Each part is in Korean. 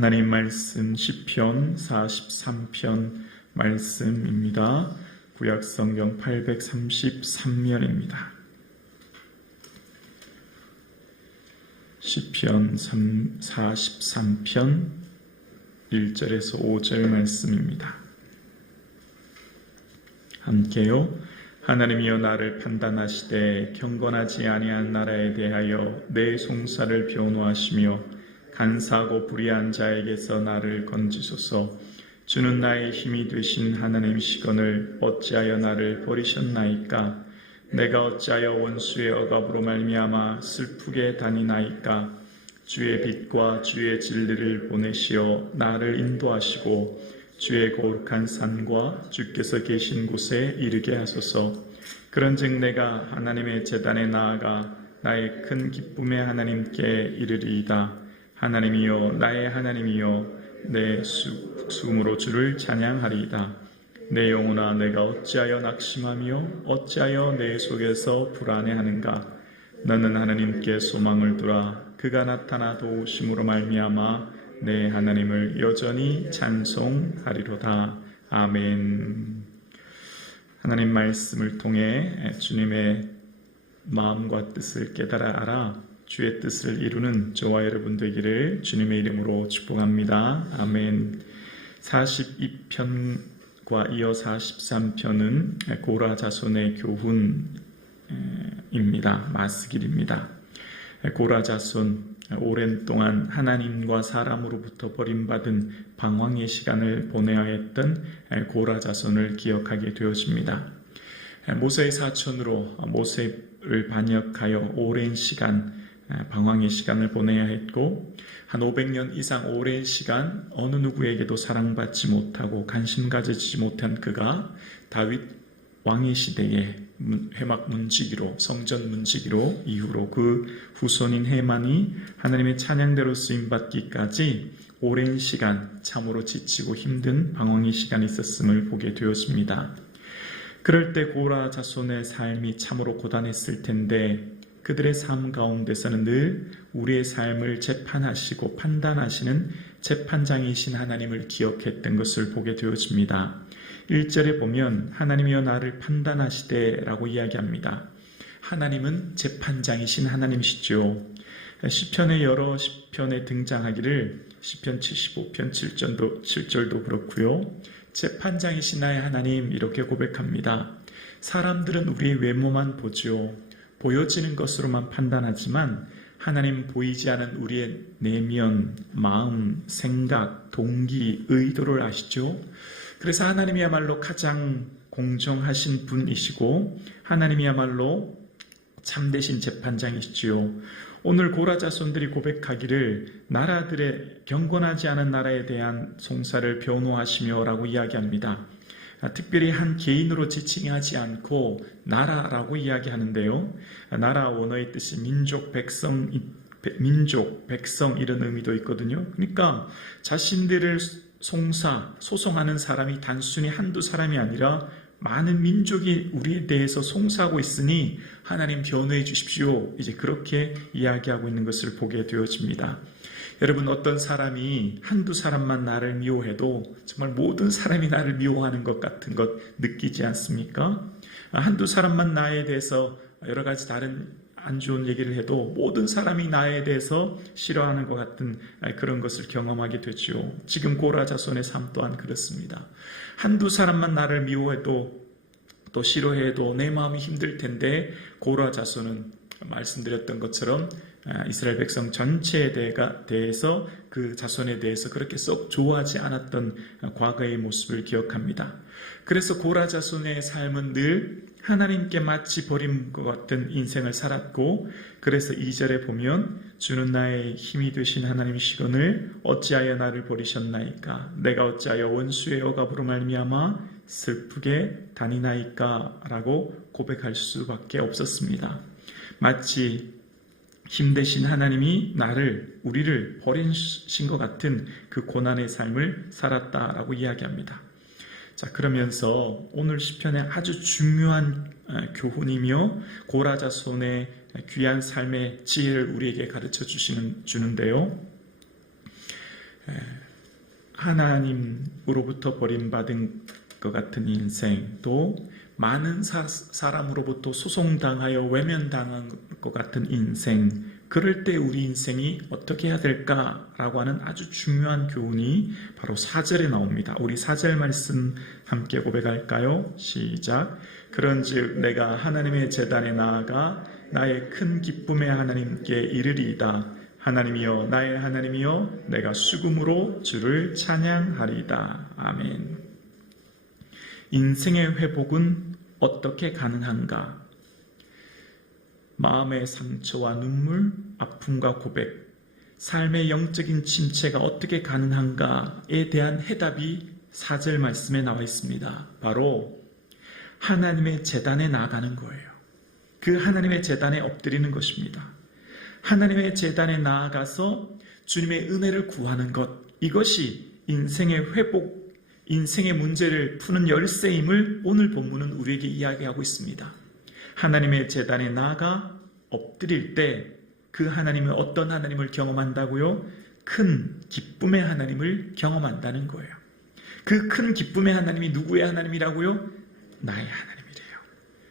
하나님 말씀 시편 43편 말씀입니다. 구약성경 833면입니다. 시편 43편 1절에서 5절 말씀입니다. 함께요. 하나님이여 나를 판단하시되 경건하지 아니한 나라에 대하여 내 송사를 변호하시며 간사하고 불의한 자에게서 나를 건지소서. 주는 나의 힘이 되신 하나님이시거늘 어찌하여 나를 버리셨나이까? 내가 어찌하여 원수의 억압으로 말미암아 슬프게 다니나이까? 주의 빛과 주의 진리를 보내시어 나를 인도하시고 주의 거룩한 산과 주께서 계신 곳에 이르게 하소서. 그런즉 내가 하나님의 제단에 나아가 나의 큰 기쁨의 하나님께 이르리이다. 하나님이여 나의 하나님이여 내 숨으로 주를 찬양하리이다. 내 영혼아 내가 어찌하여 낙심하며 어찌하여 내 속에서 불안해하는가? 너는 하나님께 소망을 두라. 그가 나타나 도우심으로 말미암아 내 하나님을 여전히 찬송하리로다. 아멘. 하나님 말씀을 통해 주님의 마음과 뜻을 깨달아 알아 주의 뜻을 이루는 저와 여러분 되기를 주님의 이름으로 축복합니다. 아멘. 42편과 이어 43편은 고라 자손의 교훈입니다. 마스길입니다. 고라 자손, 오랜 동안 하나님과 사람으로부터 버림받은 방황의 시간을 보내야 했던 고라 자손을 기억하게 되어집니다. 모세의 사촌으로 모세를 반역하여 오랜 시간 방황의 시간을 보내야 했고, 한 500년 이상 오랜 시간 어느 누구에게도 사랑받지 못하고 관심 가지지 못한 그가 다윗 왕의 시대에 회막 문지기로, 성전 문지기로, 이후로 그 후손인 해만이 하나님의 찬양대로 쓰임받기까지 오랜 시간 참으로 지치고 힘든 방황의 시간이 있었음을 보게 되었습니다. 그럴 때 고라 자손의 삶이 참으로 고단했을 텐데, 그들의 삶 가운데서는 늘 우리의 삶을 재판하시고 판단하시는 재판장이신 하나님을 기억했던 것을 보게 되어집니다. 1절에 보면 하나님이여 나를 판단하시되 라고 이야기합니다. 하나님은 재판장이신 하나님이시죠. 시편의 여러 시편에 등장하기를 시편 75편 7절도 그렇고요. 재판장이신 나의 하나님 이렇게 고백합니다. 사람들은 우리의 외모만 보죠. 보여지는 것으로만 판단하지만 하나님 보이지 않은 우리의 내면, 마음, 생각, 동기, 의도를 아시죠? 그래서 하나님이야말로 가장 공정하신 분이시고 하나님이야말로 참되신 재판장이시지요. 오늘 고라 자손들이 고백하기를 나라들의 경건하지 않은 나라에 대한 송사를 변호하시며 라고 이야기합니다. 특별히 한 개인으로 지칭하지 않고 나라라고 이야기하는데요. 나라 원어의 뜻이 민족, 백성 이런 의미도 있거든요. 그러니까 자신들을 소송하는 사람이 단순히 한두 사람이 아니라 많은 민족이 우리에 대해서 송사하고 있으니 하나님 변호해 주십시오. 이제 그렇게 이야기하고 있는 것을 보게 되어집니다. 여러분, 어떤 사람이 한두 사람만 나를 미워해도 정말 모든 사람이 나를 미워하는 것 같은 것 느끼지 않습니까? 한두 사람만 나에 대해서 여러 가지 다른 안 좋은 얘기를 해도 모든 사람이 나에 대해서 싫어하는 것 같은 그런 것을 경험하게 되죠. 지금 고라 자손의 삶 또한 그렇습니다. 한두 사람만 나를 미워해도 또 싫어해도 내 마음이 힘들 텐데 고라 자손은 말씀드렸던 것처럼 이스라엘 백성 전체에 대해서 그 자손에 대해서 그렇게 썩 좋아하지 않았던 과거의 모습을 기억합니다. 그래서 고라 자손의 삶은 늘 하나님께 마치 버림과 같은 인생을 살았고, 그래서 2절에 보면 주는 나의 힘이 되신 하나님이시거늘 어찌하여 나를 버리셨나이까? 내가 어찌하여 원수의 억압으로 말미암아 슬프게 다니나이까? 라고 고백할 수밖에 없었습니다. 마치 힘되신 하나님이 우리를 버리신 것 같은 그 고난의 삶을 살았다라고 이야기합니다. 자, 그러면서 오늘 시편의 아주 중요한 교훈이며 고라 자손의 귀한 삶의 지혜를 우리에게 가르쳐 주는데요. 하나님으로부터 버림받은 것 같은 인생, 또 많은 사람으로부터 소송당하여 외면당한 것 같은 인생, 그럴 때 우리 인생이 어떻게 해야 될까라고 하는 아주 중요한 교훈이 바로 4절에 나옵니다. 우리 4절 말씀 함께 고백할까요? 시작. 그런즉 내가 하나님의 제단에 나아가 나의 큰 기쁨의 하나님께 이르리이다. 하나님이여, 나의 하나님이여, 내가 수금으로 주를 찬양하리이다. 아멘. 인생의 회복은 어떻게 가능한가? 마음의 상처와 눈물, 아픔과 고백, 삶의 영적인 침체가 어떻게 가능한가에 대한 해답이 4절 말씀에 나와 있습니다. 바로 하나님의 제단에 나아가는 거예요. 그 하나님의 제단에 엎드리는 것입니다. 하나님의 제단에 나아가서 주님의 은혜를 구하는 것, 이것이 인생의 회복, 인생의 문제를 푸는 열쇠임을 오늘 본문은 우리에게 이야기하고 있습니다. 하나님의 제단에 나아가 엎드릴 때 그 하나님은 어떤 하나님을 경험한다고요? 큰 기쁨의 하나님을 경험한다는 거예요. 그 큰 기쁨의 하나님이 누구의 하나님이라고요? 나의 하나님이래요.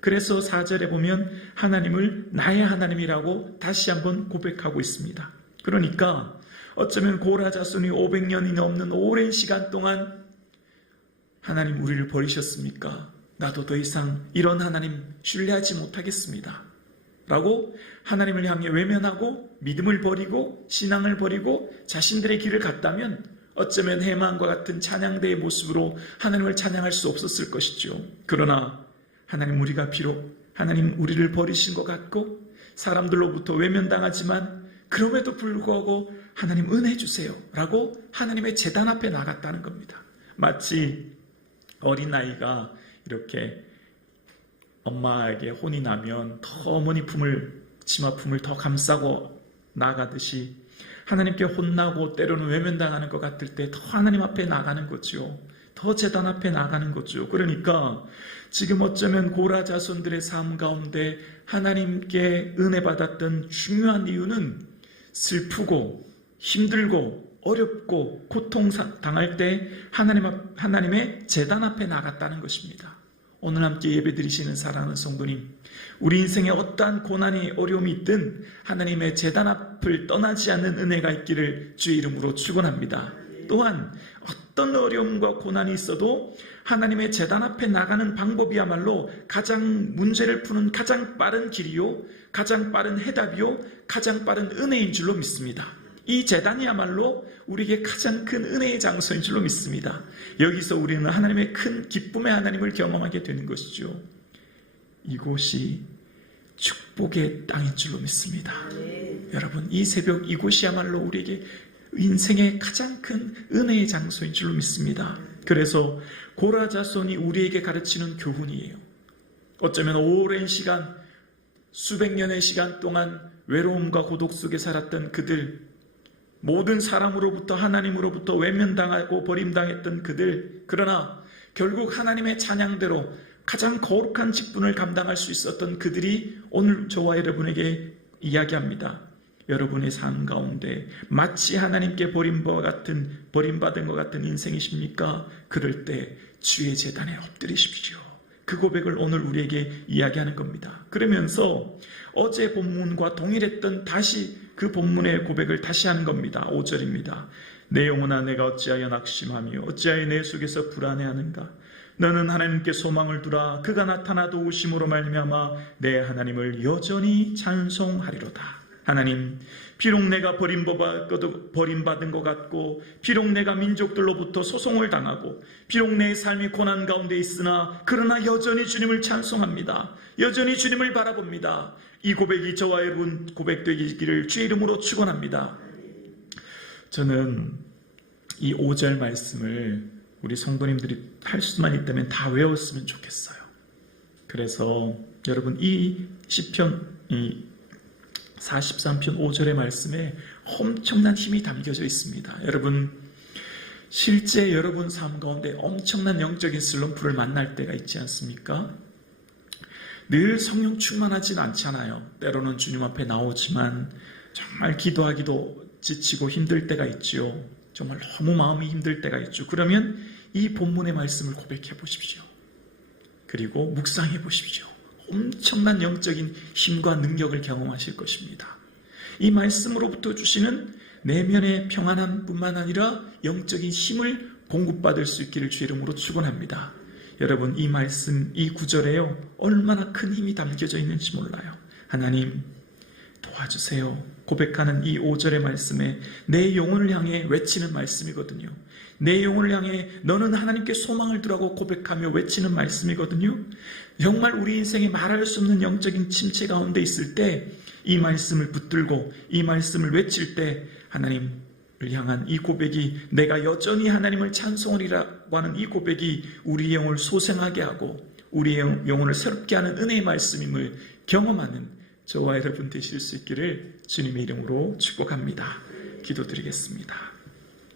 그래서 4절에 보면 하나님을 나의 하나님이라고 다시 한번 고백하고 있습니다. 그러니까 어쩌면 고라 자손이 500년이 넘는 오랜 시간 동안 하나님 우리를 버리셨습니까? 나도 더 이상 이런 하나님 신뢰하지 못하겠습니다. 라고 하나님을 향해 외면하고 믿음을 버리고 신앙을 버리고 자신들의 길을 갔다면 어쩌면 해만과 같은 찬양대의 모습으로 하나님을 찬양할 수 없었을 것이죠. 그러나 하나님 우리가 비록 하나님 우리를 버리신 것 같고 사람들로부터 외면당하지만 그럼에도 불구하고 하나님 은혜 주세요 라고 하나님의 제단 앞에 나갔다는 겁니다. 마치 어린아이가 이렇게 엄마에게 혼이 나면 더 어머니 품을, 치마 품을 더 감싸고 나가듯이 하나님께 혼나고 때로는 외면당하는 것 같을 때 더 하나님 앞에 나가는 거죠. 더 제단 앞에 나가는 거죠. 그러니까 지금 어쩌면 고라 자손들의 삶 가운데 하나님께 은혜 받았던 중요한 이유는 슬프고 힘들고 어렵고 고통당할 때 하나님의 제단 앞에 나갔다는 것입니다. 오늘 함께 예배드리시는 사랑하는 성도님, 우리 인생에 어떠한 고난이 어려움이 있든 하나님의 제단 앞을 떠나지 않는 은혜가 있기를 주의 이름으로 축원합니다. 또한 어떤 어려움과 고난이 있어도 하나님의 제단 앞에 나가는 방법이야말로 가장 문제를 푸는 가장 빠른 길이요, 가장 빠른 해답이요, 가장 빠른 은혜인 줄로 믿습니다. 이 제단이야말로 우리에게 가장 큰 은혜의 장소인 줄로 믿습니다. 여기서 우리는 하나님의 큰 기쁨의 하나님을 경험하게 되는 것이죠. 이곳이 축복의 땅인 줄로 믿습니다. 여러분, 이 새벽 이곳이야말로 우리에게 인생의 가장 큰 은혜의 장소인 줄로 믿습니다. 그래서 고라 자손이 우리에게 가르치는 교훈이에요. 어쩌면 오랜 시간, 수백 년의 시간 동안 외로움과 고독 속에 살았던 그들, 모든 사람으로부터 하나님으로부터 외면당하고 버림당했던 그들, 그러나 결국 하나님의 찬양대로 가장 거룩한 직분을 감당할 수 있었던 그들이 오늘 저와 여러분에게 이야기합니다. 여러분의 삶 가운데 마치 하나님께 버림받은 것 같은 인생이십니까? 그럴 때 주의 제단에 엎드리십시오. 그 고백을 오늘 우리에게 이야기하는 겁니다. 그러면서 어제 본문과 동일했던 다시 그 본문의 고백을 다시 하는 겁니다. 5절입니다. 내 영혼아 내가 어찌하여 낙심하며 어찌하여 내 속에서 불안해하는가? 너는 하나님께 소망을 두라. 그가 나타나 도우심으로 말미암아 내 하나님을 여전히 찬송하리로다. 하나님, 비록 내가 버림받은 것 같고 비록 내가 민족들로부터 소송을 당하고 비록 내 삶이 고난 가운데 있으나 그러나 여전히 주님을 찬송합니다. 여전히 주님을 바라봅니다. 이 고백이 저와 여러분 고백되기를 주의 이름으로 축원합니다. 저는 이 5절 말씀을 우리 성도님들이 할 수만 있다면 다 외웠으면 좋겠어요. 그래서 여러분 이 시편 43편 5절의 말씀에 엄청난 힘이 담겨져 있습니다. 여러분 실제 여러분 삶 가운데 엄청난 영적인 슬럼프를 만날 때가 있지 않습니까? 늘 성령 충만하진 않잖아요. 때로는 주님 앞에 나오지만 정말 기도하기도 지치고 힘들 때가 있지요. 정말 너무 마음이 힘들 때가 있죠. 그러면 이 본문의 말씀을 고백해 보십시오. 그리고 묵상해 보십시오. 엄청난 영적인 힘과 능력을 경험하실 것입니다. 이 말씀으로부터 주시는 내면의 평안함뿐만 아니라 영적인 힘을 공급받을 수 있기를 주의 이름으로 축원합니다. 여러분, 이 말씀, 이 구절에요, 얼마나 큰 힘이 담겨져 있는지 몰라요. 하나님 도와주세요. 고백하는 이 5절의 말씀에 내 영혼을 향해 외치는 말씀이거든요. 내 영혼을 향해 너는 하나님께 소망을 두라고 고백하며 외치는 말씀이거든요. 정말 우리 인생에 말할 수 없는 영적인 침체 가운데 있을 때 이 말씀을 붙들고 이 말씀을 외칠 때 하나님을 향한 이 고백이, 내가 여전히 하나님을 찬송하리라고 하는 이 고백이 우리 영혼을 소생하게 하고 우리의 영혼을 새롭게 하는 은혜의 말씀임을 경험하는 저와 여러분 되실 수 있기를 주님의 이름으로 축복합니다. 기도드리겠습니다.